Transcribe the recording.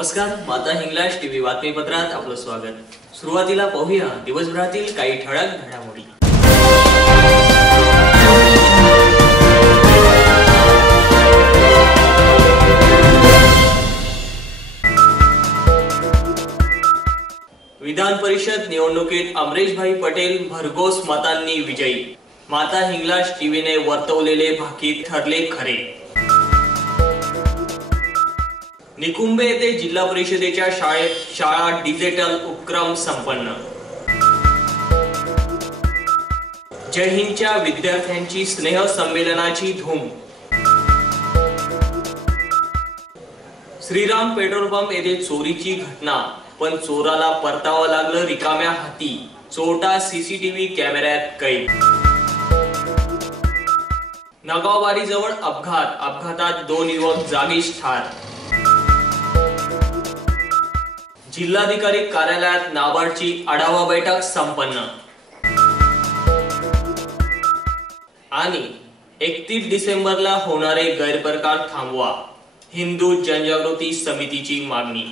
नमस्कार, माता हिंगलाज टीव्ही बातमीपत्रात आपलं स्वागत। सुरुवातीला पाहूया दिवसभरातील काही ठळक घडामोडी। विधान परिषद निवडणुकीत अमरेशभाई पटेल भरघोस मतांनी विजयी। माता हिंगलाज टीव्हीने वर्तवलेले भाकीत ठरले खरे। निकुंभे येथे जिल्हा परिषदेच्या शाळेत शाळा डिजिटल उपक्रम संपन्न। जय हिंदच्या विद्यार्थ्यांची स्नेह संमेलनाची धूम। श्रीराम पेट्रोल पंप येथे चोरीची घटना, पण चोराला परतावं लागलं रिकाम्या हाती। चोरटा सीसीटीव्ही कॅमेऱ्यात कैद। नगावबारी जवळ अपघातात 2 युवक जागीच ठार। जिल्हाधिकारी कार्यालयात नाबार्डची आढावा बैठक संपन्न। आणि 31 डिसेंबरला होणारे गैरप्रकार थांबवा, हिंदू जनजागृती समितीची मागणी।